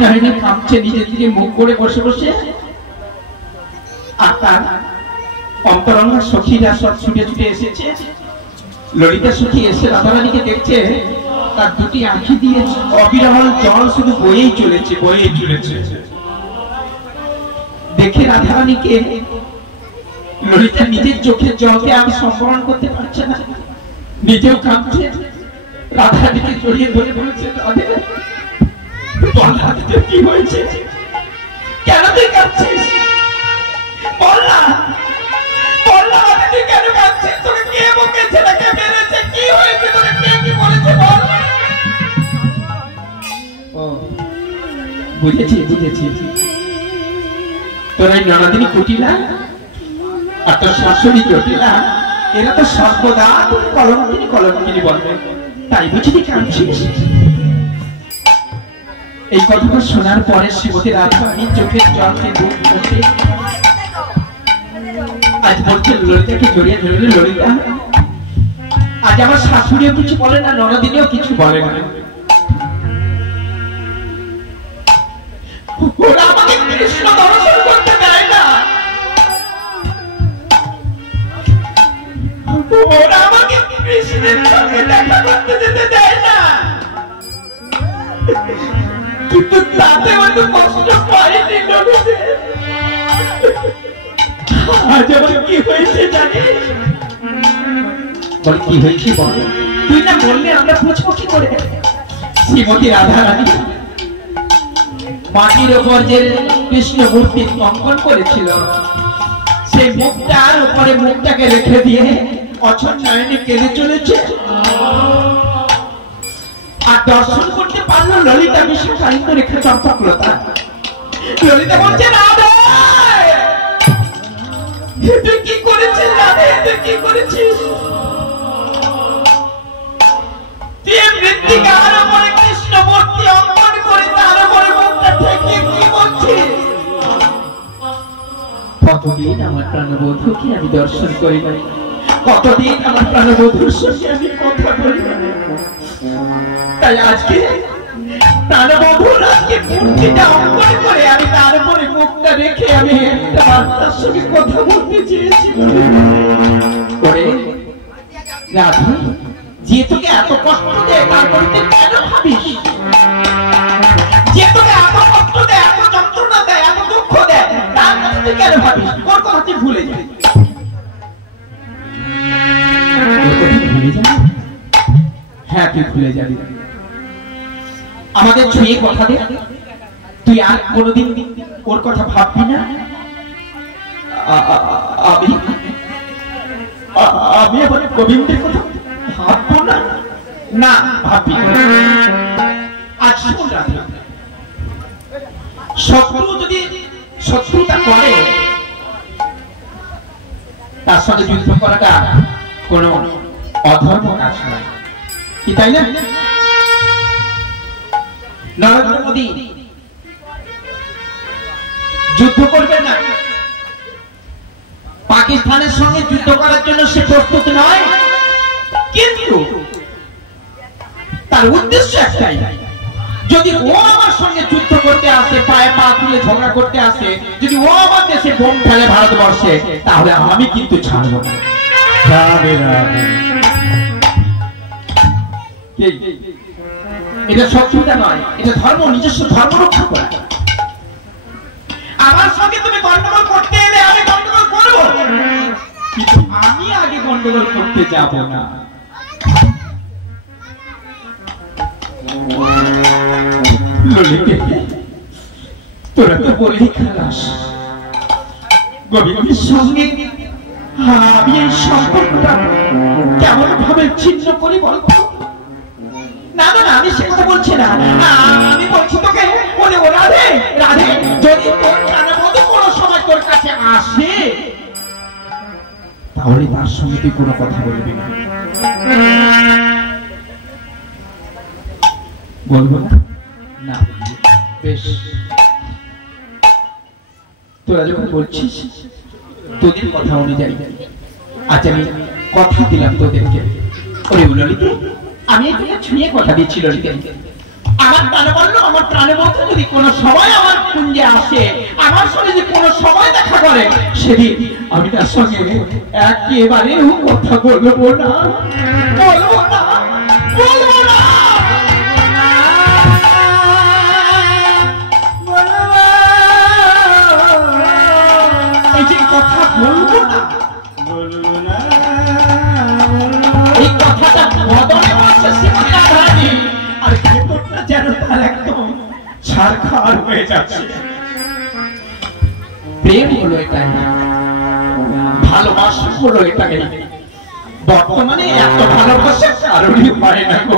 নয়নে কাঁপছে, নিজের দিকে মুখ করে বসে বসে। আর তার অন্তরঙ্গা সখীরা সব ছুটে ছুটে এসেছে। ললিতা সখী এসে রাধারানীকে দেখছে, তার দুটি আঁখি দিয়ে অবিরল জল শুধু বয়েই চলেছে, বয়েই চলেছে। দেখে রাধারানীকে ললিতা নিজের চোখের জলকে আর সম্বরণ করতে পারছে না, নিজেও কাঁদছে। রাধারানীকে জড়িয়ে ধরে বলেছে, রাধে বল রাধে কি হয়েছে, কেন তুই কাঁদছিস, বল না, বল না রাধে তুই কেন কাঁদছিস, তোকে কে বকেছে না কে মেরেছে, কি হয়েছে তোকে কে কি বলেছে বল। ও বুঝেছি বুঝেছি, তোর এই ননদিনী কুটিলা আর তোর শাশুড়ি জটিলা এরা তো সর্বদা কলঙ্কিনী কলঙ্কিনী বলবে, তাই বুঝলি কাঁদছিস। এই কথাটা শোনার পরে শ্রীমতী রাধারানী চোখের জলকে বুক করতে আজ বলছে ললিতাকে জড়িয়ে ধরলে, ললিতা আজ আমার শাশুড়িও কিছু বলে না, ননদিনীও কিছু বলে না, ওরা আমাকে কৃষ্ণ দর্শন করতে দেয় না, ওরা আমাকে কৃষ্ণের সঙ্গে দেখা করতে যেতে দেয় না, কিন্তু তাতে হয়তো কষ্ট পাইনি ললিতে। আজ আমার কি হয়েছে জানিস, বল কি হয়েছে বল, তুই না বললে আমরা বুঝবো কি করে। শ্রীমতী রাধারানী মাটির ওপর যে কৃষ্ণ মূর্তি অঙ্কন করেছিল, সেই মুখটার উপরে মুখটাকে রেখে দিয়ে অছর নয়নে কেঁদে চলেছে। আর দর্শন করতে পারলো ললিতা বিশ্বকালীন রেখে চম্পকলতা। ললিতা বলছে, রাধে তুই কি করেছিস, রাধে তুই কি করেছিস, তুই মৃত্তিকার উপরে কৃষ্ণ মূর্তি অঙ্কন করে তার উপরে মুখটা ঠেকে কি বলছিস। কতদিন আমার প্রাণবধূকে আমি দর্শন করি নাই, কতদিন আমার প্রাণবধূর সঙ্গে আমি কথা বলি না, তাই আজকে প্রাণবধূর আজকে মূর্তিটা অঙ্কন করে আমি তার উপরে মুখটা রেখে আমি একটা বার্তার সঙ্গে কথা বলতে চেয়েছি। করে রাধা যে তোকে এত কষ্ট দেয় তারপরে তুই কেন ভাবিস, যে তোকে এত কষ্ট দেয়, এত যন্ত্রণা দেয়, এত দুঃখ দেয়, তার কথা তুই কেন ভাবিস, ওর কথা তুই ভুলে যাবি। হ্যাঁ তুই ভুলে যাবি, আমাদের ছুঁয়ে কথা দে, তুই আর কোনোদিন ওর কথা ভাববি না। আমি এখন গোবিন্দের কথা ভাববো না, না ভাববি আজ শোন রাধা, শত্রু যদি শত্রুতা করে তার সঙ্গে যুদ্ধ করাটা কোন অধর্ম কাজ নয়, কি তাই না। নরেন্দ্র মোদী যুদ্ধ করবে না, পাকিস্তানের সঙ্গে যুদ্ধ করার জন্য সে প্রস্তুত নয়, কিন্তু তার উদ্দেশ্য একটাই, যদি ও আমার সঙ্গে যুদ্ধ করতে আসে, পায়ে পা তুলে ঝগড়া করতে আসে, যদি ও আমার দেশে বোম ফেলে ভারতবর্ষে, তাহলে আমি কিন্তু ছাড়বো না। এটা শত্রুতা নয়, এটা ধর্ম, নিজস্ব ধর্ম রক্ষা করা। আমার সঙ্গে তুমি গন্ডগোল করতে এলে আমি গন্ডগোল করবো, কিন্তু আমি আগে গন্ডগোল করতে যাব না। তোরা তো বললি খালাস, গোবিন্দের সঙ্গে আমি এই সম্পর্কটা কেমন ভাবে ছিন্ন করি বলতো। না না না, আমি সে কথা বলছি না, আমি বলছি তোকে বলে, ও রাধে রাধে, যদি তোর প্রাণবধূ কোনো সময় তোর কাছে আসে তাহলে তার সঙ্গে তুই কোনো কথা বলবি না, বলবো না। না বেশ, তোরা যখন বলছিস তোদের কথা অনুযায়ী আজ আমি কথা দিলাম তোদেরকে। ওরে ললিতে, আমি এখানে ছুঁয়ে কথা দিচ্ছি ললিতে, আমার প্রাণে বললো আমার প্রাণের মধ্যে যদি কোনো সময় আমার কুঞ্জে আসে, আমার সঙ্গে যদি কোনো সময় দেখা করে, সেদিন আমি তার সঙ্গে একেবারেও কথা বলবো না, বলবো না, বলবো না। এই যে কথা বলবো না, এই কথাটা বদলে বলছে শ্রীমতী আর ভেতরটা যেন তার একদম ছারখার হয়ে যাচ্ছে। প্রেম হলো এটাই, ভালোবাসা হলো এটাই। বর্তমানে এত ভালোবাসা কারণই হয় না গো।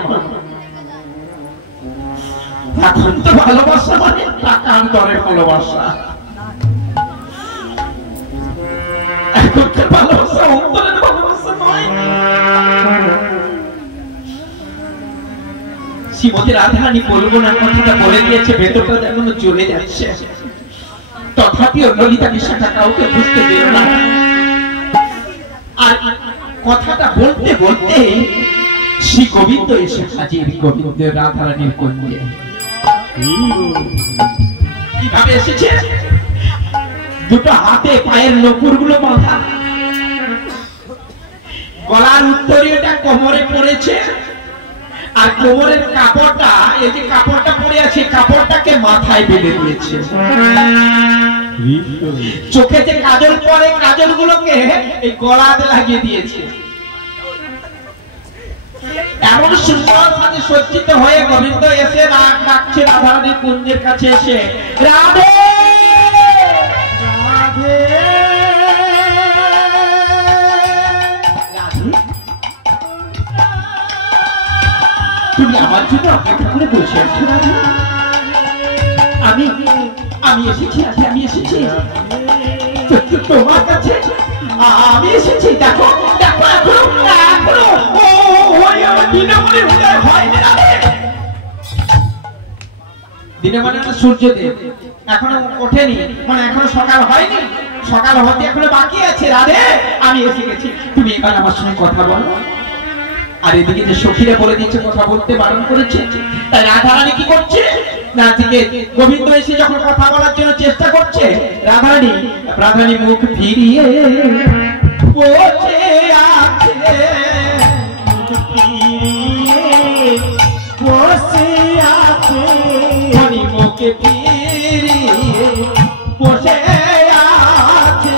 এখন তো ভালোবাসা মানে টাকার দরে ভালোবাসা, এখনকার ভালোবাসা অন্তরের ভালোবাসা নয়। শ্রীমতী রাধারানী বলবো না কথাটা বলে দিয়েছে, ভেতরটা যেন চলে যাচ্ছে। তথাপিও ললিতা বিশাখা কাউকে বুঝতে দিল না। আর কথাটা বলতে বলতে শ্রী গোবিন্দ এসে হাজির, গোবিন্দ রাধারানীর কুঞ্জে। কিভাবে এসেছে? দুটো হাতে পায়ের নপুর গুলো বাঁধা, গলার উত্তরীয়টা কোমরে পড়েছে, আর কোমরের কাপড়টা, এই যে কাপড়টা পরে আছে, কাপড়টাকে মাথায় বেঁধে দিয়েছে। চোখে যে কাজল পরে, কাজল গুলোকে এই গলাতে লাগিয়ে দিয়েছে। এমন সুন্দর সাথে সজ্জিত হয়ে গোবিন্দ এসে রাগ ডাকছে রাধারানীর কুঞ্জের কাছে এসে, রাধে রাধে। তুমি আমার জন্য অপেক্ষা করে বসে আছো রাধে? আমি এসেছি, আমি এসেছি তোমার কাছে, আমি এসেছি। দেখো দেখো, এখনো দিনমণির উদয় হয়নি রাধে। দিনমণি মানে সূর্যদেব এখনো ওঠেনি, মানে এখনো সকাল হয়নি, সকাল হতে এখনো বাকি আছে রাধে। আমি এসে গেছি, তুমি এবার আমার সঙ্গে কথা বলো। আর এদিকে যে সখীরা বলে দিচ্ছে কথা বলতে বারণ করেছে, তাই রাধারানী কি করছে না, দিকে গোবিন্দ এসে যখন কথা বলার জন্য চেষ্টা করছে, রাধারানী মুখ ফিরিয়ে বসে আছে, বসে আছে, মুখে ফিরিয়ে বসে আছে,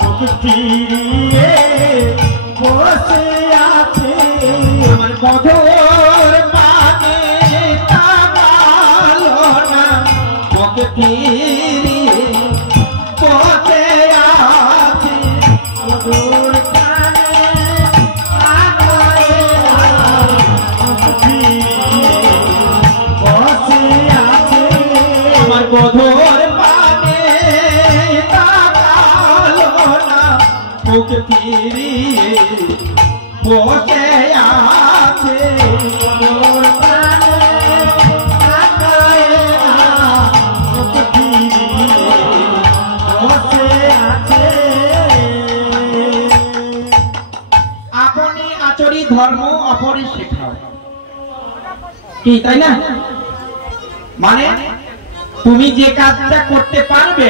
মুখ ফিরিয়ে বসে আছে। আমার মধুর পানে তাকালো না, মুখে ফিরিয়ে বসে আছে, মধুর পানে তাকালো না, মুখে ফিরিয়ে বসে আছে। আমার মধুর পানে তাকালো না, মুখে ফিরিয়ে বসে আছে, মধুর পানে তাকায় না, মুখে ফিরিয়ে বসে আছে। আপনি আচরি ধর্ম অপরে শেখাও, কি তাই না? মানে তুমি যে কাজটা করতে পারবে,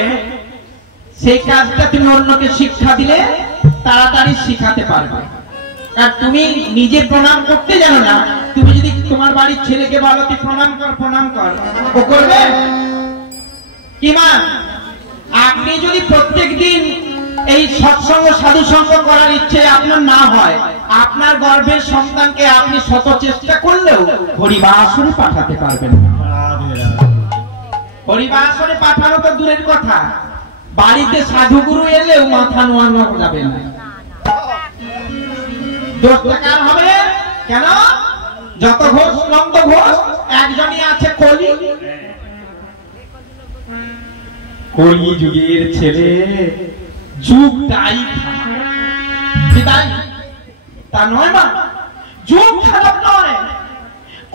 সেই কাজটা তুমি অন্যকে শিক্ষা দিলে তাড়াতাড়ি শিখাতে পারবে। আর তুমি নিজে প্রণাম করতে জানো না, তুমি যদি তোমার বাড়ির ছেলেকে বলো তুই প্রণাম কর, প্রণাম কর, ও করবে কি? মা, আপনি যদি প্রত্যেকদিন এই সৎসঙ্গ সাধু সঙ্গ করার ইচ্ছে আপনার না হয়, আপনার গর্ভের সন্তানকে আপনি শত চেষ্টা করলেও হরিবাসরে পাঠাতে পারবেন না। হরিবাসরে পাঠানো তো দূরের কথা, বাড়িতে সাধুগুরু এলেও মাথা নোয়ানো যাবে না। দোষটা কার হবে? কেন? যত ঘোষ নন্দ ঘোষ একজনই আছে কলি, কলি যুগের ছেলে, যুগটাই তা নয় মা, যুগ খারাপ নয়।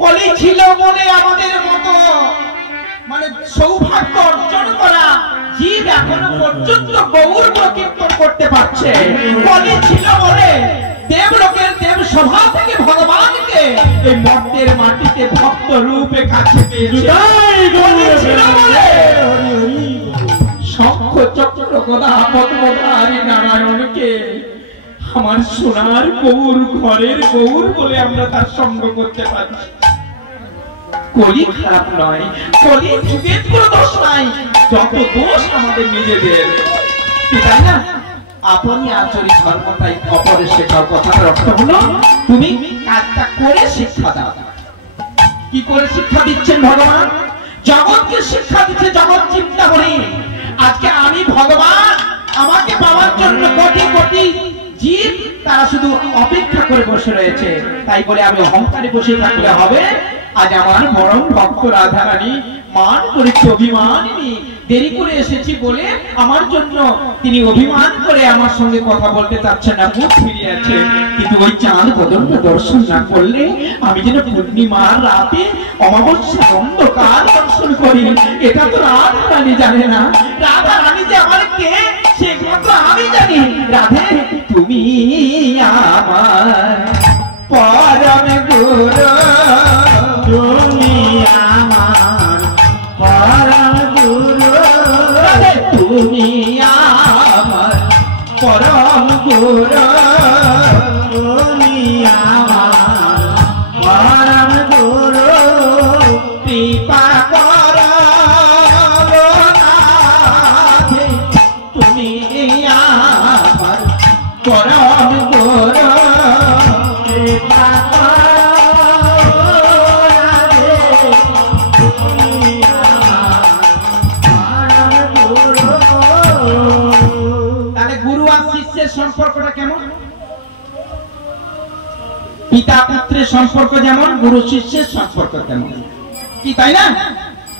কলি ছিল বলে আমাদের মতো মানে সৌভাগ্য অর্জন করা জীব এখনো পর্যন্ত গৌর কীর্তন করতে পারছে। কলি ছিল বলে দেবলোকের দেব সভা থেকে ভগবানকে এই মর্তের মাটিতে ভক্ত রূপে কাছে পেয়েছে। শঙ্খ চক্র গদা পদ্মধারী নারায়ণকে আমার সোনার গৌর, ঘরের গৌর বলে আমরা তার সঙ্গ করতে পারি। কলি খারাপ নয়, কলি যুগের কোনো দোষ নাই, যত দোষ আমাদের নিজেদের, তাই না? আপনি আচরি ধর্ম তাই অপরে শেখাও। কথার অর্থ হলো তুমি কাজটা করে শিক্ষা দাও। কি করে শিক্ষা দিচ্ছেন ভগবান? জগৎকে শিক্ষা দিচ্ছে জগৎ চিন্তা করি। আজকে আমি ভগবান, আমাকে পাওয়ার জন্য কোটি কোটি জীব তারা শুধু অপেক্ষা করে বসে রয়েছে। তাই বলে আমি অহংকারে বসে থাকলে হবে? আজ আমার পরম ভক্ত রাধারানী মান করেছে, অভিমানিনী, দেরি করে এসেছি বলে আমার জন্য তিনি অভিমান করে আমার সঙ্গে কথা বলতে চাচ্ছেন না, মুখ ফিরিয়ে আছে। কিন্তু ওই চাঁদ বদনটা দর্শন না করলে আমি যেন পূর্ণিমার রাতে অমাবস্যা অন্ধকার দর্শন করি। এটা তো রাধারানী জানে না। রাধারানী যে আমার কে সে কথা আমি জানি। রাধে তুমি আমার পরম গুরু, তুমি আমার পরম গুরু, তুমি আমার পরম গুরু, তুমি আমার পরম গুরু, কৃপা করো রাধে তুমি আমার পরম গুরু, কৃপা সম্পর্কটা কেমন? পিতা পুত্রের সম্পর্ক যেমন, গুরু শিষ্যের সম্পর্ক তেমন, কি তাই না?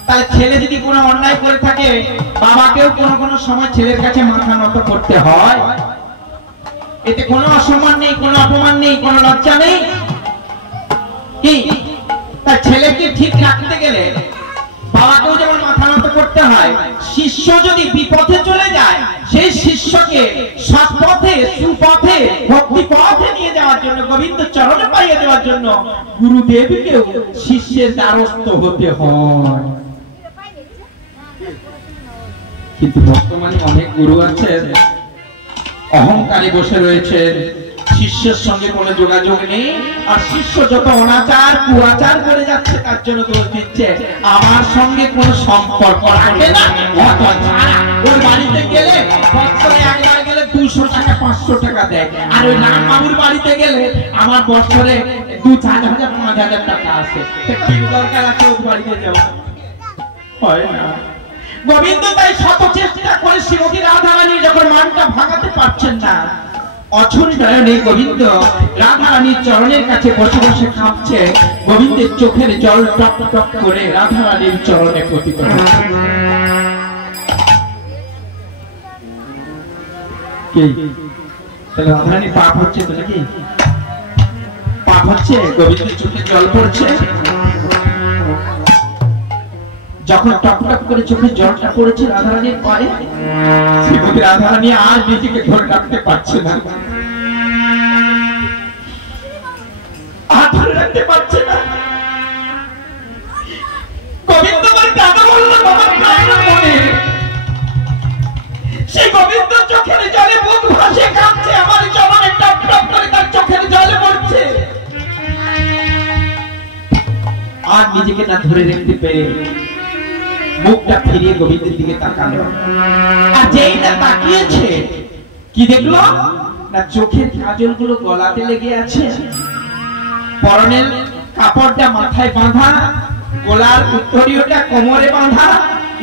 তাহলে ছেলে যদি কোনো অন্যায় করে থাকে, বাবাকেও কোনো কোনো সময় ছেলের কাছে মাথা নত করতে হয়। এতে কোনো অসম্মান নেই, কোনো অপমান নেই, কোনো লজ্জা নেই। কি তার ছেলেকে ঠিক রাখতে গেলে বাবাকেও যেমন মাথা নত করতে হয়। শিষ্য যদি বিপথে চলে যায়, সেই শিষ্যকে সৎপথে, সুপথে, ভক্তি পথে নিয়ে যাওয়ার জন্য, গোবিন্দ চরণে পাইয়ে দেওয়ার জন্য গুরুদেবকেও শিষ্যের দ্বারস্থ হতে হয়। কিন্তু বর্তমানে অনেক গুরু আছেন অহংকারে বসে রয়েছেন, শিষ্যের সঙ্গে কোনো যোগাযোগ নেই, আর শিষ্য যত অনাচার কুয়াচার করে যাচ্ছে তার জন্য দোষ দিচ্ছে। আমার সঙ্গে কোনো সম্পর্ক রাখে না, ওর বাড়িতে গেলে বছরে একবার গেলে 200 টাকা 500 টাকা দেয়, আর ওই নাম বাবুর বাড়িতে গেলে আমার বছরে 2-4,000 5,000 টাকা আসে। কি দরকার আছে ওর বাড়িতে যাওয়া? হয় না। গোবিন্দ তাই শত চেষ্টা করে শ্রীমতী রাধারানী যখন মানটা ভাঙাতে পারছেন না, অছরি নয়নে গোবিন্দ রাধারানীর চরণের কাছে বসে বসে কাঁপছে। গোবিন্দের চোখের জল টপ টপ করে রাধারানীর চরণে পতিত হচ্ছে। রাধারানী পাপ হচ্ছে তো নাকি? পাপ হচ্ছে, গোবিন্দের চোখে জল পড়ছে। যখন টপ টপ করে চোখে জলটা পড়েছে রাধারানীর পায়ে, শ্রীমতী রাধারানী আর নিজেকে ধরে রাখতে পারছে না, আর ধরে রাখতে পারছে না। গোবিন্দ আমার কাঁদা বলল, আমার প্রাণ মনে। সেই গোবিন্দ চোখের জলে মুখ ভাসে কাঁদছে, আমার চরণে টপ টপ করে তার চোখের জলে পড়ছে। আর নিজেকে না ধরে রাখতে পেরে মুখটা ফিরিয়ে গোবিন্দের দিকে তাকালো। আর যেই না তাকিয়েছে, কি দেখলো না চোখের কাজলগুলো গলাতে লেগে আছে, পরনের কাপড়টা মাথায় বাঁধা, গলার উত্তরীয়টা কোমরে বাঁধা,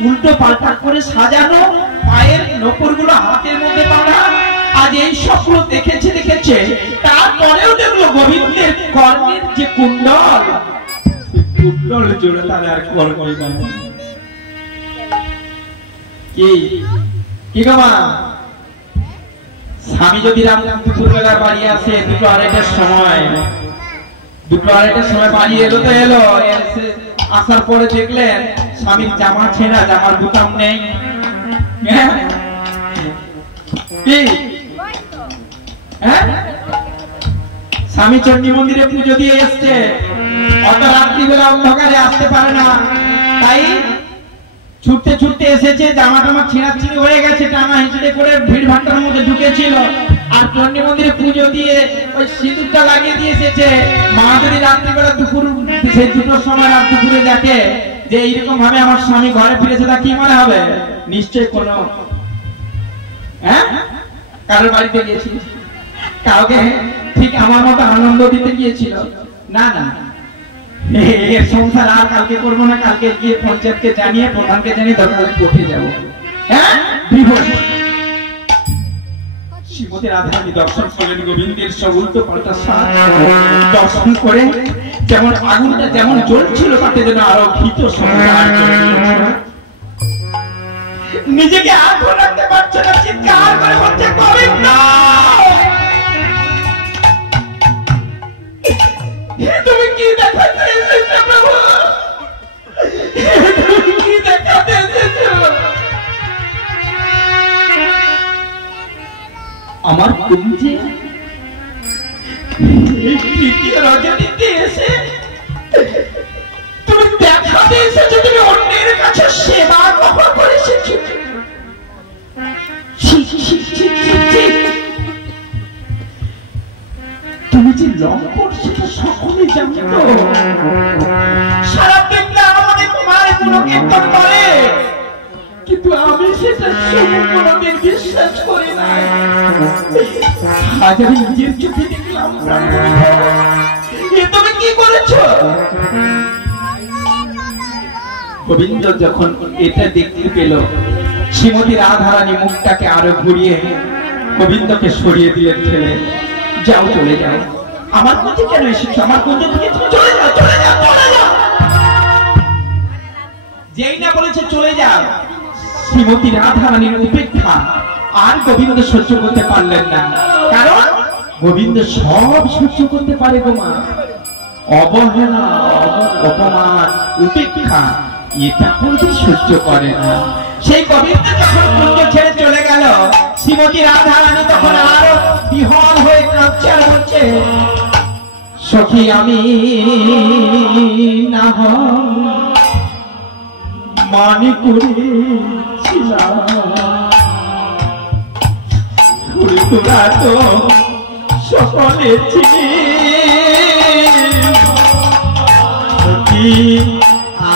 উল্টো পাল্টা করে সাজানো, পায়ের নখরগুলো হাতের মধ্যে বাঁধা। আজ এই সবগুলো দেখেছে, তারপরেও দেখলো গোবিন্দের কর্ণের যে কুণ্ডল, কুণ্ডল জোড়া তার আর কর্ণে নাই। কি গো মা, স্বামী যদি রাত দুপুরবেলা বাড়ি আসে 2-2:30টার সময়, 2-2:30টার সময় বাড়ি এলো তো এলো, আসার পরে দেখলেন স্বামীর জামা ছেঁড়া, জামার বোতাম নেই। কি স্বামী চণ্ডী মন্দিরে পুজো দিয়ে এসছে, অত রাত্রিবেলা অন্ধকারে আসতে পারে না, তাই ছুটতে ছুটতে এসেছে, জামা টামা ছিঁড়াছিঁড়ি হয়ে গেছে, টানা হিঁচড়ে করে ভিড় ভাট্টার মধ্যে ঢুকেছিল, আর চণ্ডী মন্দিরে পুজো দিয়ে ওই সিঁদুরটা লাগিয়ে দিয়ে এসেছে। মা যদি রাত্রিবেলা দুপুর সেই দুটোর সময় রাত দুপুরে দেখে যে এইরকম ভাবে আমার স্বামী ঘরে ফিরেছে, তা কি মনে হবে? নিশ্চয় কোনো কারোর বাড়িতে গিয়েছিল, কাউকে ঠিক আমার মতো আনন্দ দিতে গিয়েছিল। না না, এর সংসার আর কালকে করবো না, কালকে গিয়ে পঞ্চায়েতকে জানিয়ে প্রধানকে জানিয়ে দরকার কোর্টে যাবো। শ্রীমতী রাধারানী দর্শন করলেন গোবিন্দের সব উল্টো পাল্টা সাজ দর্শন করে, যেমন আগুনটা যেমন জ্বলছিল তাতে যেন আরো ভীত নিজেকে আর রাখতে পারছে না, চিৎকার করে বলছে গোবিন্দ, তুমি কি দেখাতে এসেছো প্রভু? তুমি কি দেখাতে এসেছো? আমার কুঞ্জে এই তৃতীয় রজনীতে এসে তুমি দেখাতে এসেছো, তুমি অন্যের কাছে সেবা গ্রহণ করে এসেছো। তুমি যে লম্পট সেটা সকলে জানতো, সারা বৃন্দাবনে তোমার গুণকীর্তন করে, কিন্তু আমি সেটা শুনে কোনোদিন বিশ্বাস করি না। আজ আমি নিজের চোখে দেখলাম। তুমি কি করেছো? গোবিন্দ যখন এটা দেখতে পেল, শ্রীমতী রাধারানী মুখটাকে আরো ঘুরিয়ে গোবিন্দকে সরিয়ে দিলেন ঠেলে, যাও চলে যাও, আমার কাছে কেন এসেছো? আমার কুঞ্জ থেকে তুমি চলে যাও, চলে যাও, চলে যাও। যেই না বলেছে চলে যাও, শ্রীমতী রাধারানীর উপেক্ষা আর গোবিন্দ সহ্য করতে পারলেন না, কারণ গোবিন্দ সব সহ্য করতে পারে গো মা, অবহেলা, অপমান, উপেক্ষা এটা কোনটি সহ্য করে না। সেই গোবিন্দ যখন কুঞ্জ ছেড়ে চলে গেল, শ্রীমতী রাধারানী তখন আরো বিহ্বল হয়ে কাঁদছে আর বলছে, সখী আমি না মানি করেছিলাম, তোরা তো সকলে ছিলি,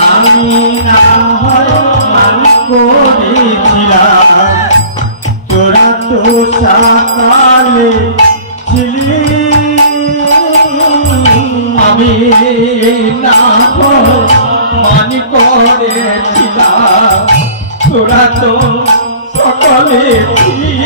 আমি না হয় মানি করেছিলাম, তোরা তো সকালে ছিলি, আমি না হয় মানি করেছিলাম, তোরা তো সকলে ছিলি,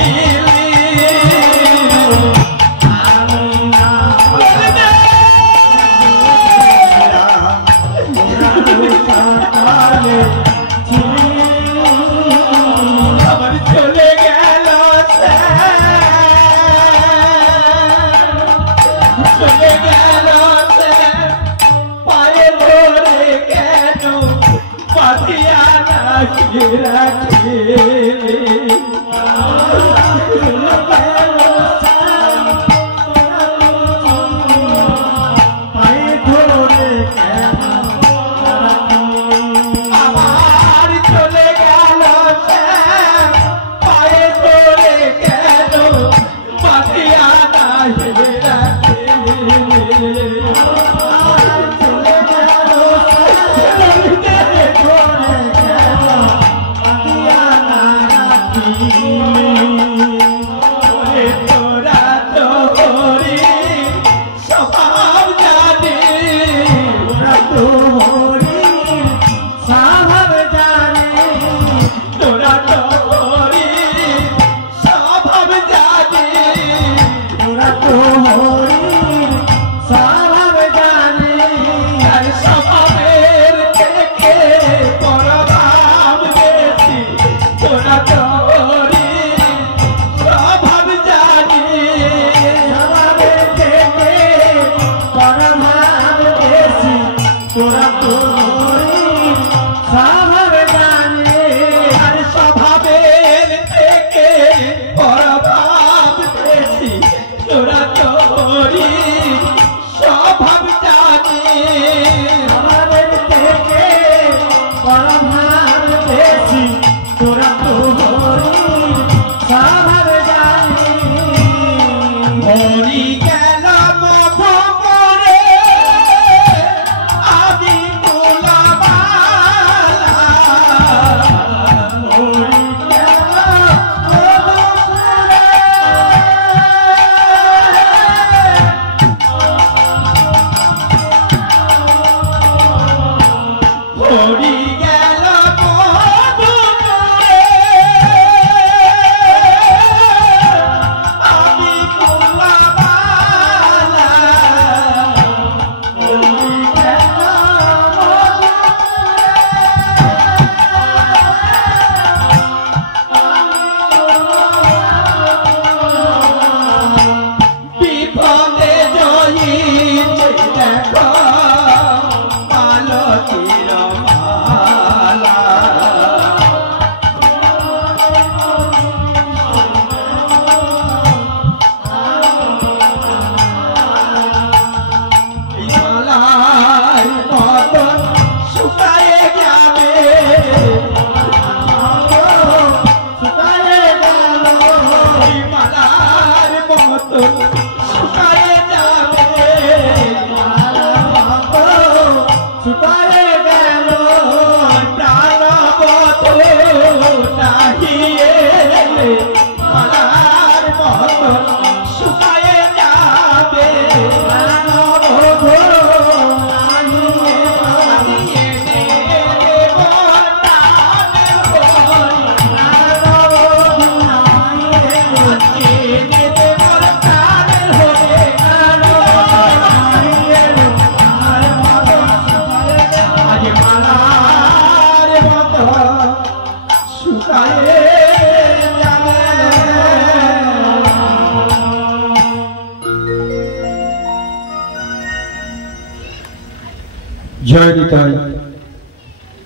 जय निताई,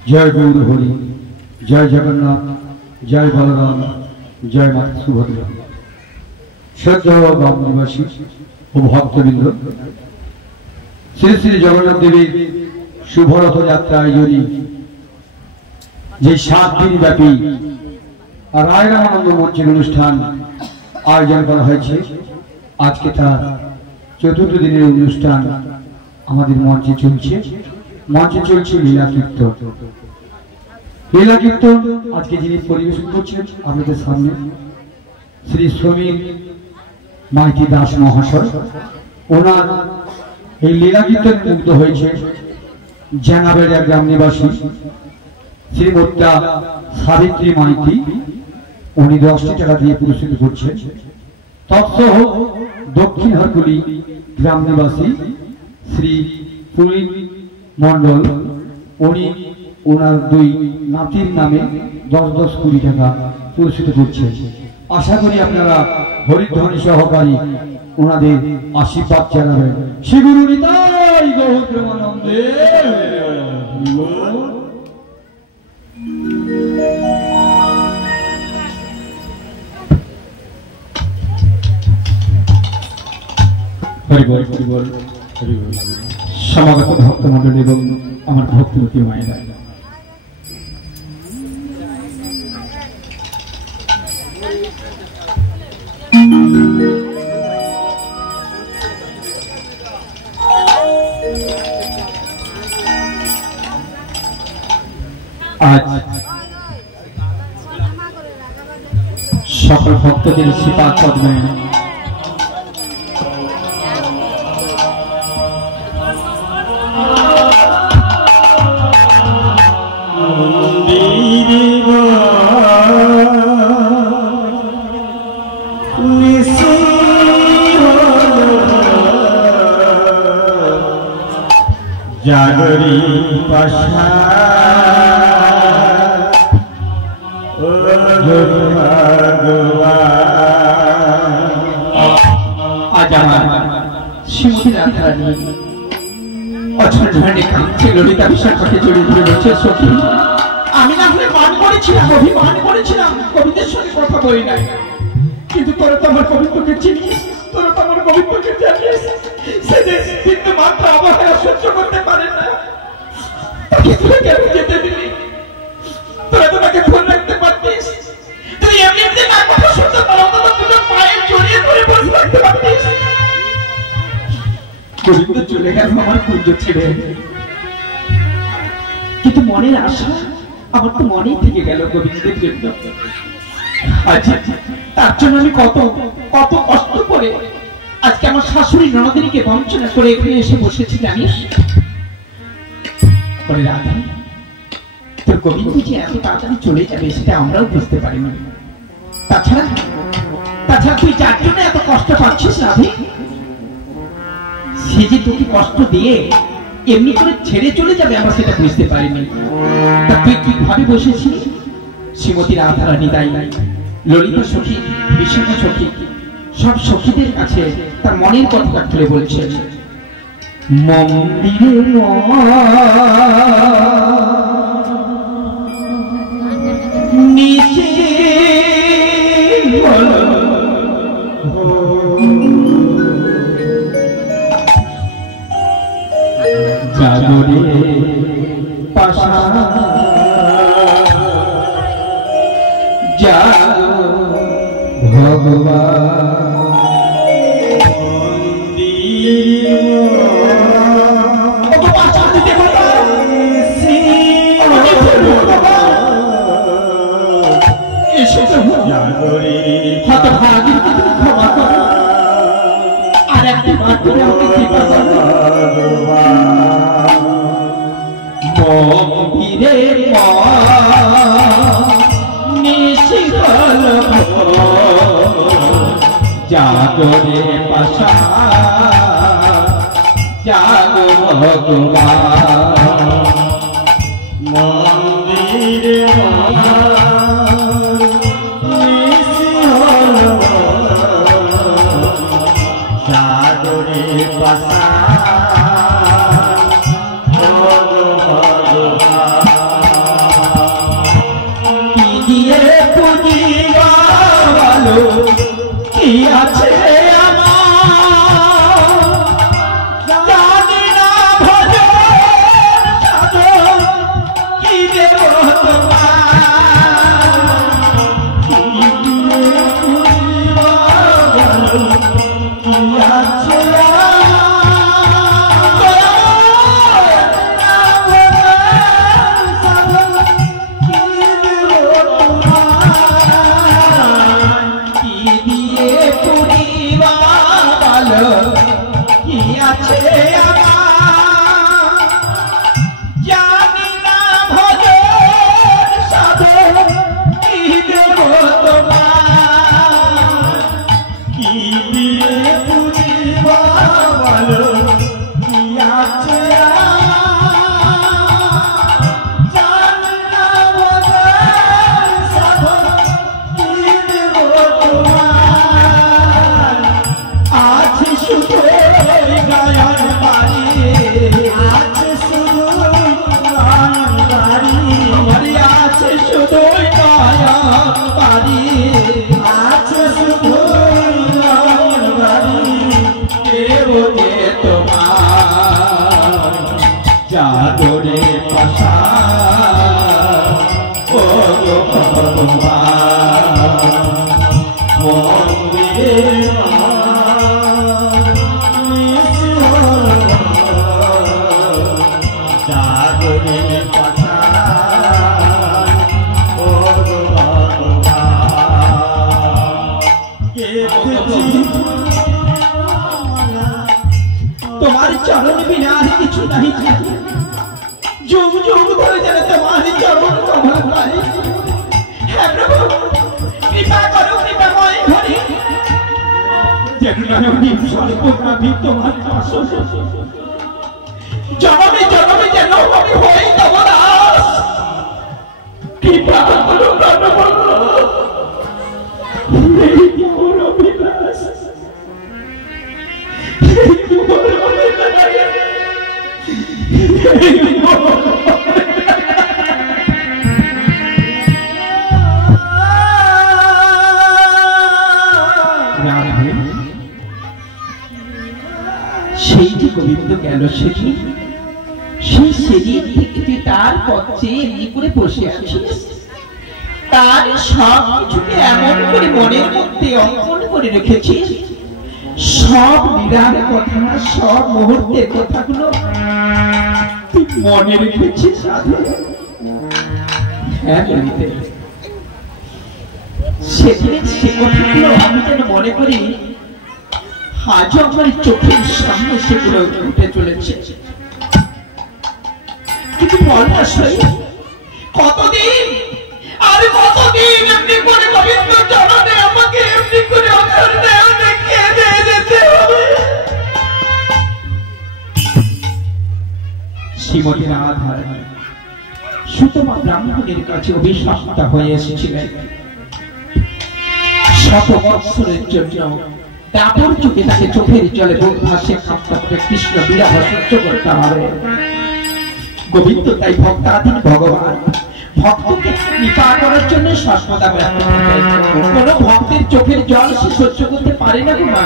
जय गौर हरि, जय जगन्नाथ, जय बलराम, जय माता सुभद्रा। श्रद्धा ग्राम निवासी ও ভক্তবৃন্দ, শ্রী শ্রী জগন্নাথ দেবীর শুভ রথযাত্রা আয়োজনে যে 7 দিন ব্যাপী রায়রামানন্দ মঞ্চের অনুষ্ঠান আয়োজন করা হয়েছে, আজকে তার 4th দিনের অনুষ্ঠান আমাদের মঞ্চে চলছে লীলা কীর্তন। লীলা কীর্তন আজকে যিনি পরিবেশন করছেন আমাদের সামনে শ্রী সমীর মাইতি দাস মহাশয়। ওনার এই লীলা কীর্তন মুগ্ধ হয়েছে জানাবেড়িয়া গ্রাম নিবাসী শ্রীমত্যা সাবিত্রী মাইতি। উনি 10টি টাকা দিয়ে পুরস্কৃত করছেন। তৎসহ দক্ষিণ হরকুলি গ্রাম নিবাসী শ্রী পুরী মন্ডল, উনি ওনার 2 নাতির নামে 10 কোটি টাকা পুরস্কৃত করছেন। আশা করি আপনারা হরিধ্বনি সহকারী ওনাদের আশীর্বাদ জানাবেন। শ্রী গুরু নিতাই গৌর প্রেমানন্দে। হরি বল হরি বল হরি বল। সমাগত ভক্তমণ্ডলী এবং আমার ভক্তিমতী মায়েরা, আজ সকল ভক্তদের শ্রীপাদ পদ্মে জাগরি পাশা আজ আমার শ্রীমতী রাধারানী অচল ধরনের কাঁদছে, ললিতা বিষয় কথা জড়িয়ে ধরে বলছে, সখী আমি না হলে অভিমান করেছিলাম কবিদের সঙ্গে কথা বলি নাই, কিন্তু তোরা তো আমার কবিত্বকে চিনিস, তোরা তো আমার কবিত্বকে জানিস। সেদিন কিন্তু মাত্র অবহেলা সহ্য করতে পারে না, তাকে তোরা কেন যেতে দিলি? তোরা তোমাকে ফোন রাখতে পারতিস, তুই এমনি না কথা শুনতে পারো, তোরা পায়ে জড়িয়ে ধরে বসে রাখতে পারতিস। গোবিন্দ চলে গেল আমার কুঞ্জ ছেড়ে, কিন্তু মনের আশা আমার তো মনেই থেকে গেল গোবিন্দের জন্য। আজ তার জন্য আমি কত কষ্ট করে আজকে আমার শাশুড়ি ননদিনীকে বঞ্চনা করে এখানে এসে বসেছি, জানিস? রাধা, তোর গোবিন্দ যে এত তাড়াতাড়ি চলে যাবে সেটা আমরাও বুঝতে পারিনি। তাছাড়া তুই যার জন্য এত কষ্ট পাচ্ছিস রাধে, সে যে তোকে কষ্ট দিয়ে এমনি করে ছেড়ে চলে যাবে আমরা সেটা বুঝতে পারিনি। তা তুই কিভাবে বসেছিস? শ্রীমতী রাধারানী তাই ললিতা সখী, বিশাখা সখী, সব সখীদের কাছে তার মনের কথা খুলে বলছে। মন্দিরে নিচে জাগরে পাশা জাগো ভগবান জাগরে পাশা জাগো ভগবান মন্দিরে জাগরে পাশা কি দিয়ে পুজিবা বলো কি আছে জাগরে পাশা ও ভগবান মন্দিরে জাগরে পাশা ও তোমার চরণ বিনা আর কিছু नहीं যুগ যুগ ধরে যেন তোমার চরণ কমল পাই হে প্রভু কৃপা করো কৃপাময় হরি যেন আমি সর্বপ্রভু তোমার দাস জনমে জনমে যেন আমি হই তোমার দাস কৃপা করো প্রভু সেই যে গোবিন্দ গেল সেদিন সেই সেদিন থেকে তুই তার পথে এমনি করে বসে আছিস তার সব কিছুকে এমন করে মনের মধ্যে অঙ্কন করে রেখেছিস সব বিরাট কথা সব মুহূর্তের কথাগুলো তুই মনে রেখেছিস হ্যাঁ বলিতে সেদিনের সে কথাগুলো আমি যেন মনে করি আজও আমার চোখের সামনে সেগুলো উঠে চলেছে কিন্তু বল না সই কতদিন আর কতদিন এমনি করে গোবিন্দ চরণে আমাকে এমনি করে অন্তর দেখে যেতে হবে শ্রীমতী রাধারানী সুতমা ব্রাহ্মণের কাছে অভিশপ্তা হয়ে এসেছিলেন শত বৎসরের জন্য দাপর চোখে তাকে চোখের জলে বুক ভাসে কাঁপতে কৃষ্ণ বিরহ সহ্য করতে হবে গোবিন্দ তাই ভক্তাধীন ভগবান ভক্তকে কৃপা করার জন্য সর্বদা ব্যস্ত কোন ভক্তের চোখের জল সে সহ্য করতে পারে না মা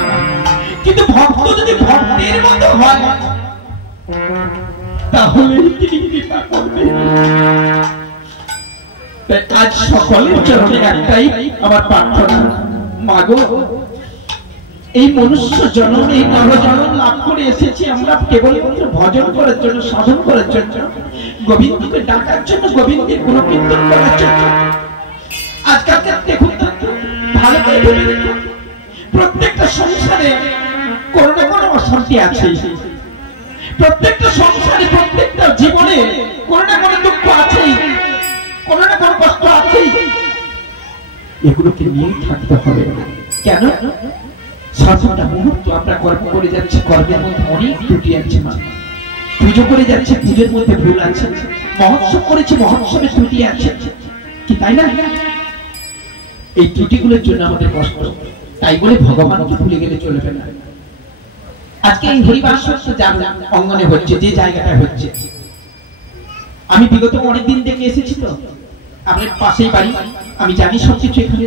কিন্তু ভক্ত যদি ভক্তের মতো হয় তাহলে তিনি কৃপা করবেন তাই আজ সকলের চরণে একটাই আমার প্রার্থনা মাগো এই মনুষ্য জন্ম এই নরজন্ম লাভ করে এসেছি আমরা কেবলমাত্র ভজন করার জন্য সাধন করার জন্য গোবিন্দকে ডাকার জন্য গোবিন্দের গুণকীর্তন করার জন্য আজকাল দেখুন ভালো করে ভেবে দেখুন প্রত্যেকটা সংসারে কোনো না কোনো অশান্তি আছে প্রত্যেকটা সংসারে প্রত্যেকটা জীবনে কোনো না কোনো দুঃখ আছেই কোনো না কোনো কষ্ট আছেই এগুলোকে নিয়েই থাকতে হবে কেন সবটা মুহূর্ত আমরা কর্ম করে যাচ্ছি, কর্মের মধ্যে অনেক ত্রুটি আছে মা। পুজো করে যাচ্ছে, পুজোর মধ্যে ভুল আছে। মহোৎসব করেছি, মহোৎসবে ত্রুটি আছে, কি তাই না? এই ত্রুটিগুলোর জন্য আমাদের কষ্ট। তাই বলে ভগবানকে ভুলে গেলে চলবে না। আজকে এই হরিবাসর অঙ্গনে হচ্ছে, যে জায়গাটা হচ্ছে, আমি বিগত অনেকদিন থেকে এসেছি তো, আপনার পাশেই বাড়ি, আমি জানি সবকিছু এখানে।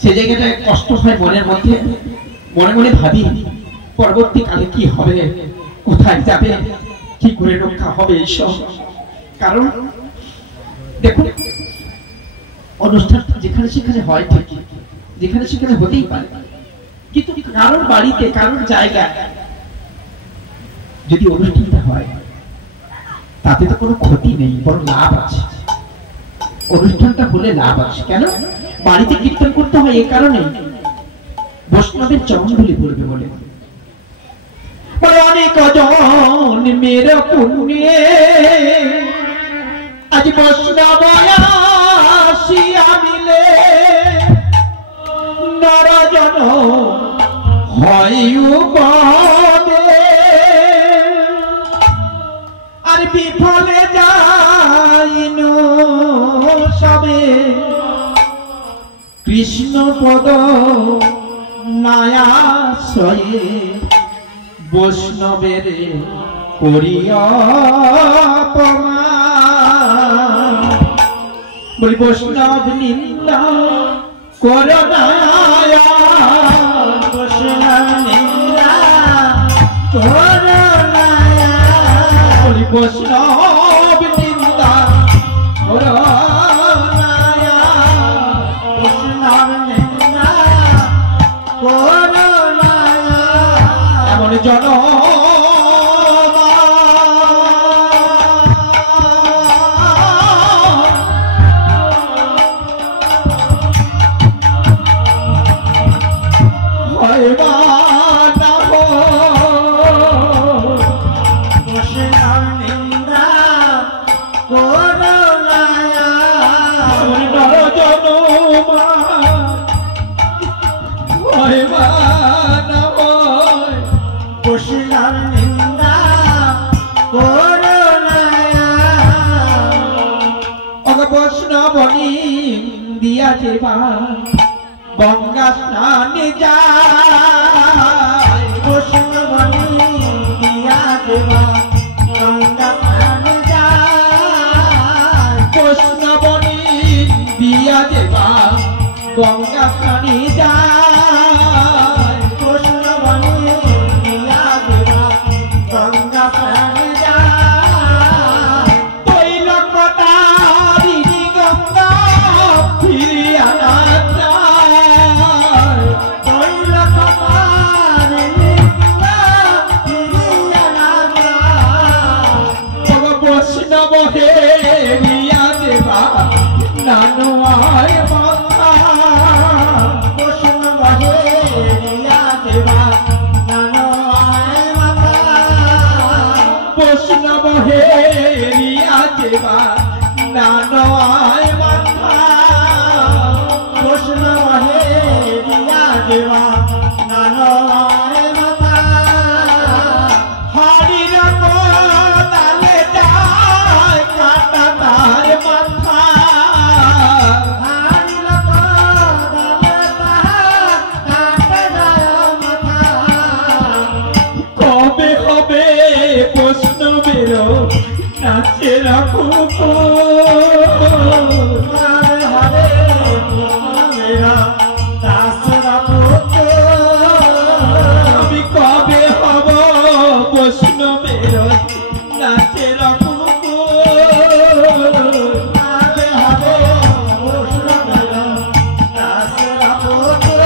সে জায়গাটায় কষ্ট হয় মনের মধ্যে, মনে মনে ভাবি পরবর্তীকালে কি হবে, কোথায় যাবে, কি করে রক্ষা হবে এইসব। কারণ দেখুন, অনুষ্ঠান যেখানে সেখানে হয় ঠিকই, যেখানে সেখানে হতেই পারে, কিন্তু কারোর বাড়িতে, কারোর জায়গায় যদি অনুষ্ঠানটা হয়, তাতে তো কোনো ক্ষতি নেই, বরং লাভ আছে। অনুষ্ঠানটা হলে লাভ আছে। কেন? বাড়িতে কীর্তন করতে হয় এই কারণে, বৈষ্ণবের চরণধুলি পড়বে বলে। অনেক জন মের পুণ্যে আজ বৈষ্ণব আসিয়া মিলে, নরজন হয় উপদে, আর বিফলে যাইন সবে কৃষ্ণ পদ নায়াশ্রয়ে, বৈষ্ণবের করিয়া অপমান। বলি বৈষ্ণব নিন্দা কর না, বৈষ্ণব নিন্দা কর না, বলি বৈষ্ণব নিন্দা কর না, বৈষ্ণব নিন্দা কর না। এমন জন দিয়া যেবা গঙ্গা স্নানে যায়, বৈষ্ণবনী দিয়া যেবা গঙ্গা স্নানে যায়, বৈষ্ণবনী দিয়া যেবা গঙ্গা স্নানে যায়, বৈষ্ণবনী দিয়া যেবা গঙ্গা স্নানে যায়। তৈলকতারিণী গঙ্গা ফিরিয়া না যায়, তৈলকতারিণী গঙ্গা ফিরিয়া না যায়। বৈষ্ণব হেরিয়া দেবা নানোয়ায় মাথা, বৈষ্ণব হেরিয়া দেবা নানোয়ায় মাথা, বৈষ্ণব হেরিয়া দেবা নানোয়ায় মাথা, বৈষ্ণব হেরিয়া দেবা নানোয়ায় মাথা। হরির কোদালে যায় কাটা তার মাথা, হরির কোদালে যায় কাটা যায় মাথা। কবে হবে বৈষ্ণবের নাচের কুকুর, হরে হরে বৈষ্ণবের নাচের কুকুর। আমি কবে হব বৈষ্ণবের নাচের কুকুর, হরে হরে বৈষ্ণবের নাচের কুকুর।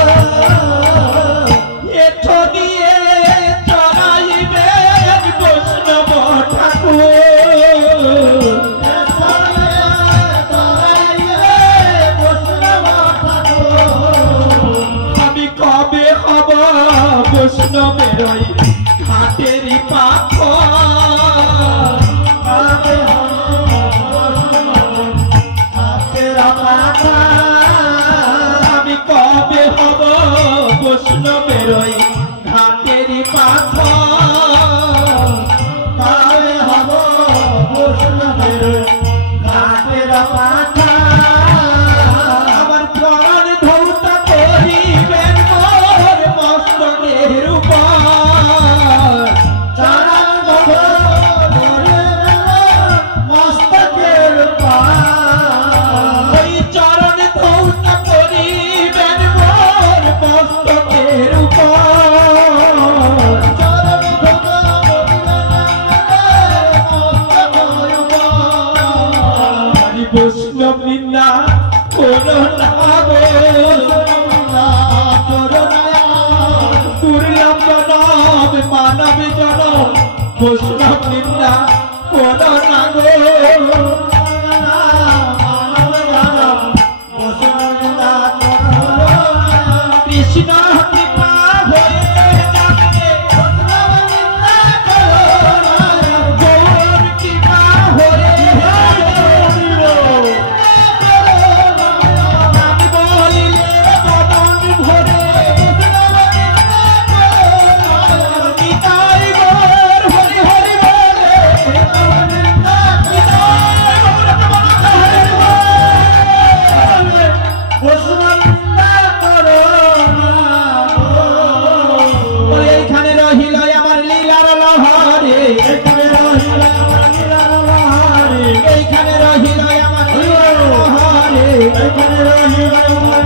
এঠো দিয়ে চড়াইবেন বৈষ্ণব ঠাকুর, আমি কবে হব বৈষ্ণবের হাতের পাখ, আমি কবে হব বৈষ্ণবের মানব জন বৈষ্ণব নিন্দা করো না গো কৃষ্ণ কৃপা হয়ে যাবে গৌর কৃপা হয়ে আমি বলিলে বদন ভরে নিতাই গৌর হরি হরি বলে এইখানে রহিল আমার লীলার লহরে এইখানে রহিল আমার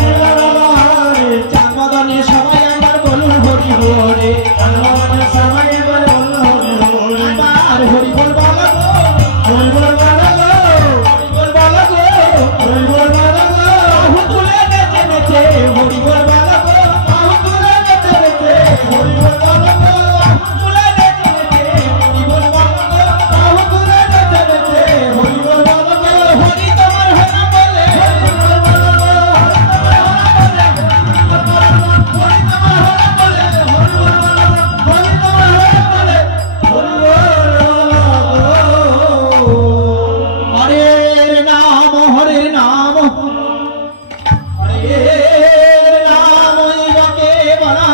লীলার লহরে চাঁদনে সবাই আমার বলুন হরি হরে আমার হরি বল বলো হরি বল বলো হরি বল বলো বাহু তুলে নেচে নেচে হরি বল বলো বাহু তুলে নেচে নেচে হরি বল বলো বাহু তুলে নেচে নেচে হরি বল বলো বাহু তুলে নেচে নেচে হরি বল বলো হরি তোমার হরি বলে হরি তোমার হরি হরে নাম ইবাকে বলা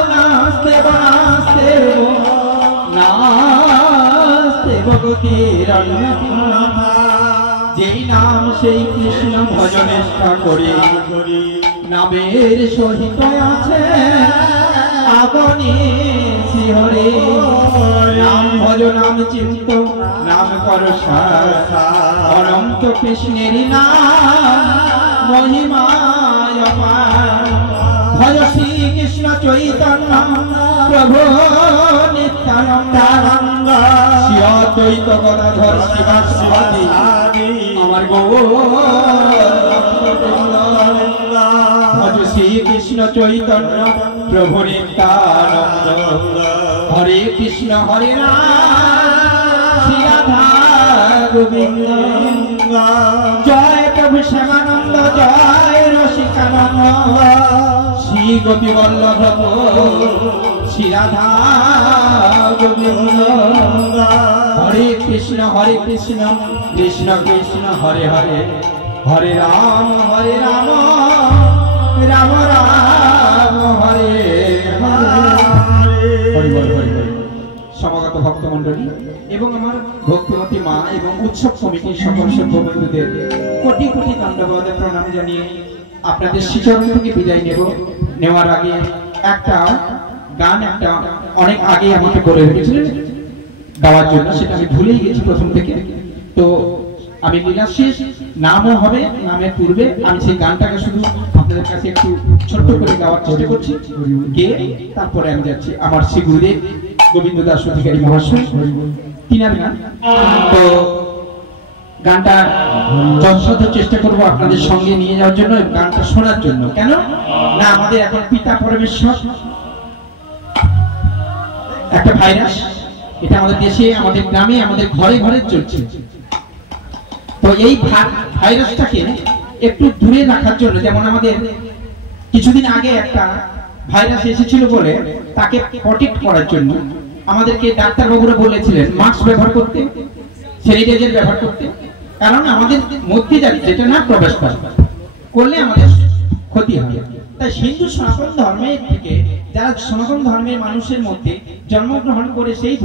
নাস্তে নাস্তে নাস্তে ভগতির যেই নাম সেই কৃষ্ণ ভজনেষ্ঠা করি নামের সহিত আছে আপনি শিহরে নাম ভজ নাম চিন্ত নাম কর অনন্ত কৃষ্ণের নাম মহিমায় ভজ শ্রী কৃষ্ণ চৈতন্য প্রভু নিত্যানন্দ শ্রী অদ্বৈত গদাধর শিবাসাদি আমার ভজ শ্রী কৃষ্ণ চৈতন্য প্রভু নিত্যানন্দ হরে কৃষ্ণ হরে রাম শ্রী রাধা গোবিন্দ জয় প্রভু শ্যামানন্দ জয় রসিকানন্দ শ্রী গোপী বল্লভ শ্রী রাধা গোবিন্দ হরে কৃষ্ণ কৃষ্ণ কৃষ্ণ হরে হরে হরে রাম রাম রাম হরে হরে। সমাগত ভক্তমণ্ডলী এবং আমার ভক্তিমতী মা এবং উৎসব কমিটির সকল সভ্যবন্ধুদের কোটি কোটি দণ্ডবত প্রণাম জানিয়ে আপনাদের শ্রীচরণ থেকে বিদায় নেওয়ার আগে একটা গান অনেক আগে আমাকে বলে রেখেছিলেন গাওয়ার জন্য, সেটা আমি ভুলেই গেছি প্রথম থেকে। তো আমি লীলাশেষ নামও হবে, নামের পূর্বে আমি সেই গানটাকে শুধু আপনাদের কাছে একটু ছোট্ট করে গাওয়ার চেষ্টা করছি, গেয়ে তারপরে আমি যাচ্ছি আমার শ্রী গুরুদেব গোবিন্দ দাস অধিকারী মহাশয় তিনার গান। তো গানটা যথাসাধ্য চেষ্টা করবো আপনাদের সঙ্গে নিয়ে যাওয়ার জন্য, গানটা শোনার জন্য। কেন না, আমাদের এখন পিতা পরমেশ্বর একটা ভাইরাস, এটা আমাদের দেশে, আমাদের গ্রামে, আমাদের ঘরে ঘরে চলছে। তো এই ভাইরাসটাকে একটু দূরে রাখার জন্য, যেমন আমাদের কিছুদিন আগে একটা ভাইরাস এসেছিল বলে তাকে প্রটেক্ট করার জন্য আমাদেরকে ডাক্তারবাবুরা বলেছিলেন মাস্ক ব্যবহার করতে, স্যানিটাইজার ব্যবহার করতে, কারণ আমাদের মধ্যে যেটা না প্রবেশ করলে আমাদের ক্ষতি হয়। তাই হিন্দু সনাতন ধর্মের থেকে যারা সনাতন ধর্মের মানুষের মধ্যে জন্মগ্রহণ করে সেই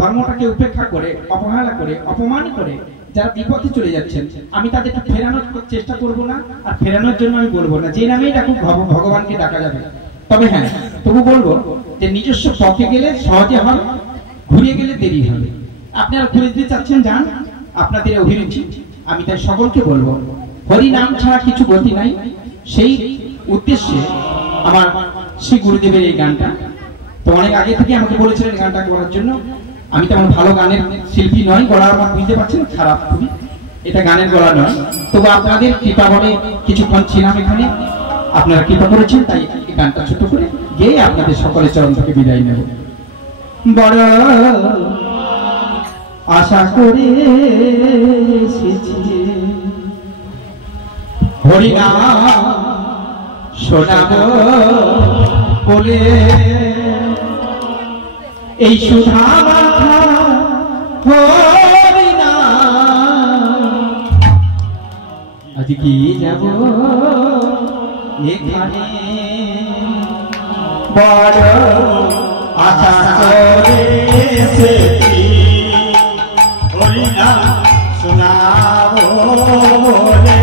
ধর্মটাকে উপেক্ষা করে, অবহেলা করে, অপমান করে যারা বিপথে চলে যাচ্ছেন, আমি তাদেরকে ফেরানোর চেষ্টা করব না, আর ফেরানোর জন্য আমি বলবো না যে নামেই ডাকুক ভগবানকে ডাকা যাবে। তবে হ্যাঁ, তবু বলবো যে নিজস্ব পথে গেলে সহজে হবে, ঘুরে গেলে দেরি হবে। আপনারা ঘুরে দিতে চাচ্ছেন, যান, আপনাদের অভিরুচি। আমি তাই সকলকে বলবো হরি নাম ছাড়া কিছু গতি নাই। সেই উদ্দেশ্যে আমার শ্রী গুরুদেবের এই গানটা, তো অনেক আগে থেকে আমাকে বলেছিলেন গানটা করার জন্য। আমি তেমন ভালো গানের শিল্পী নয়, গলা আমার বুঝতে পারছেন খারাপ খুবই, এটা গানের গলা নয়, তবু আপনাদের কৃপা বলে কিছুক্ষণ ছিলাম এখানে, আপনারা কৃপা করেছেন, তাই এই গানটা ছোট করে গেয়ে আপনাদের সকলের চরণ থেকে বিদায় নেব। বড় আশা করে এসেছি হরিনাম শোনাবো বলে, এই সুধা মাথা আজ কি যাব এখানে, বড় আশা করে এসেছি হরিনাম শোনাবো বলে,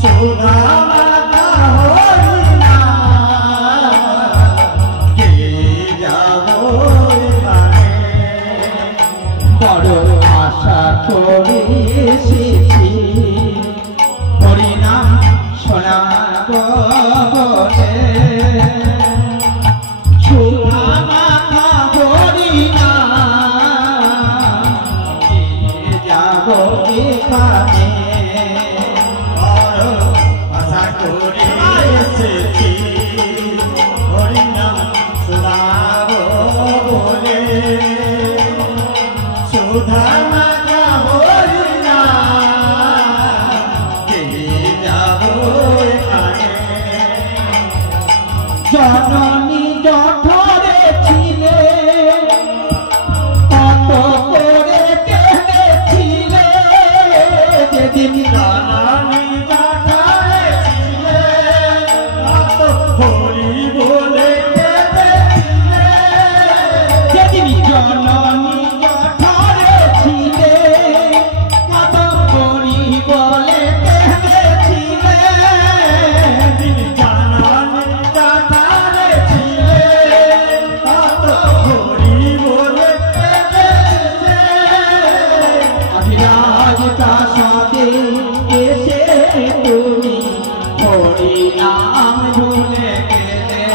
সুধা মাতা হরিনাম কে যাব এখানে, বড় আশা করে এসেছি হরিনাম শোনাবো বলে, সুধা মাতা হরিনাম কে যাব এখানে, বড় আশা করে এসেছি হরিনাম শোনাবো বলে, সুধা মাতা হরিনাম কে যাব এখানে, জননী জঠরে ছিলে কত করে কেঁদেছিলে, যেদিন জননী জঠরে ছিলে কত হরি বলে কেঁদেছিলে, যেদিন জননী জঠরে ছিলে কত হরি বলে কেঁদেছিলে, যেদিন জননী জঠরে ছিলে কত হরি বলে কেঁদেছিলে, অভিরাজ প্রাসাদে এসে তুমি হরিনাম ভুলে গেলে,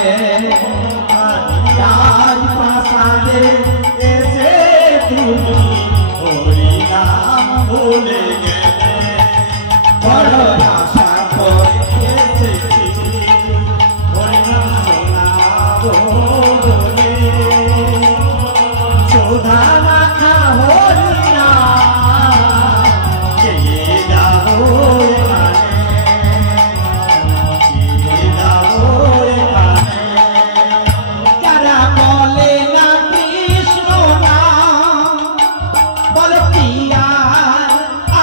অভিরাজ প্রাসাদে এসে তুমি হরিনাম ভুলে গেলে, বড় আশা করে এসেছি হরিনাম শোনাবো বলে, সুধা মাতা হরিনাম কে যাব এখানে, কে যাব এখানে, যারা বলে না কৃষ্ণ নাম বলে প্রিয়া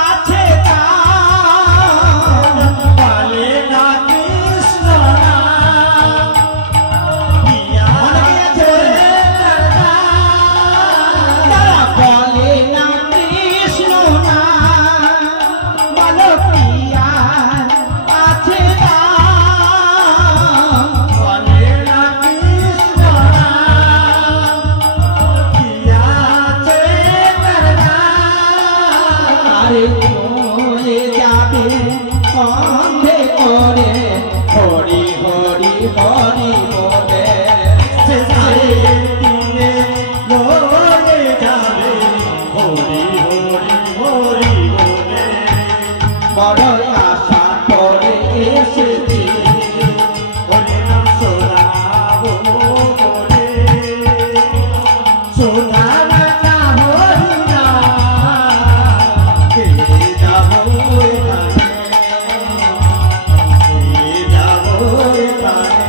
আছে তার, বলে না কৃষ্ণ নাম প্রিয়া আছে তার, যারা বলে না কৃষ্ণ নাম বলে প্রিয়া আছে তার, বলে না কৃষ্ণ নাম প্রিয়া আছে তার, আরে চলে যাবে সন্ধে করে হরি হরি হরি বলে, শেষে দিনে বলে যাবে হরি হরি হরি বলে, বড় আশা করে এসেছি হরিনাম শোনাবো বলে, সুধা মাতা হরিনাম কে যাব এখানে, কে যাব এখানে,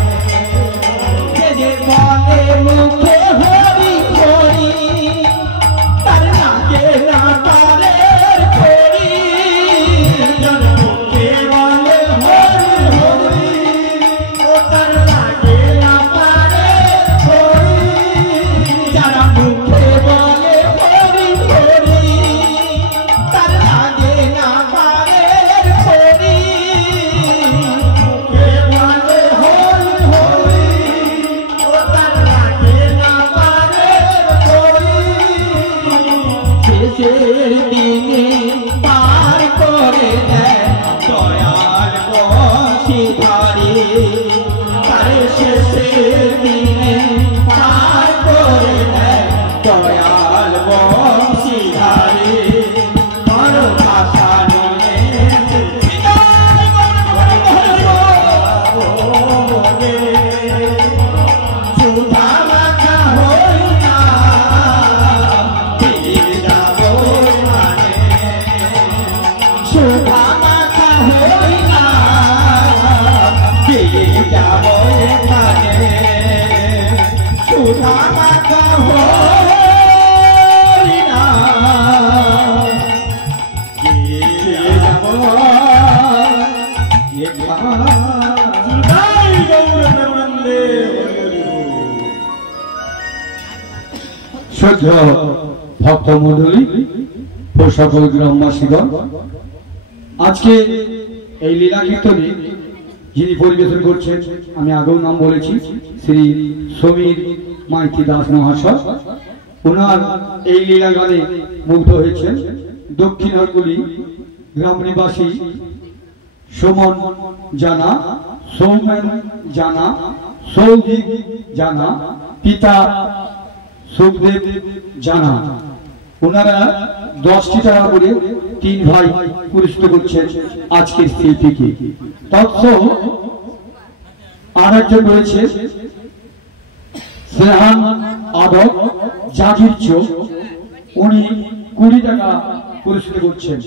যাবো এখানে সুধা মাখা হরিনা যাবো শ্রদ্ধা ভক্ত মন্ডলী ও সকল গ্রামবাসীগণ, আজকে এই লীলা কীর্তনে যিনি পরিবেশন করছেন আমি আগেও নাম বলেছি, শ্রী সমীর মাইতি দাস মহাশয়। ওনার এই লীলা গানে মুগ্ধ হয়েছেন দক্ষিণাগুলি গ্রাম নিবাসী সুমন জানা, সৌমেন জানা, সৌভিক জানা, পিতা সুখদেব জানা। ওনারা 10টি টাকা করে 3 ভাই পুরস্কৃত করছেন আজকের শিল্পীকে। তৎসহ আর একজন রয়েছে স্নেহান আদক জাগির চোখ, উনি 20 টাকা পুরস্কৃত করছেন।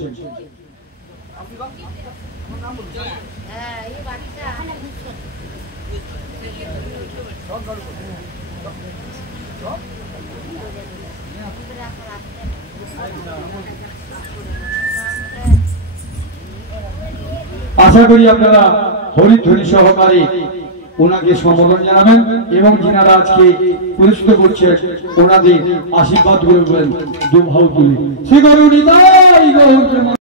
আশা করি আপনারা হরিধ্বনি সহকারে ওনাকে সম্বোধন জানাবেন এবং যিনারা আজকে পুরস্কৃত করছেন ওনাদের আশীর্বাদ করবেন দুভাগ তুলে। শ্রী গৌর নিতাই গৌর।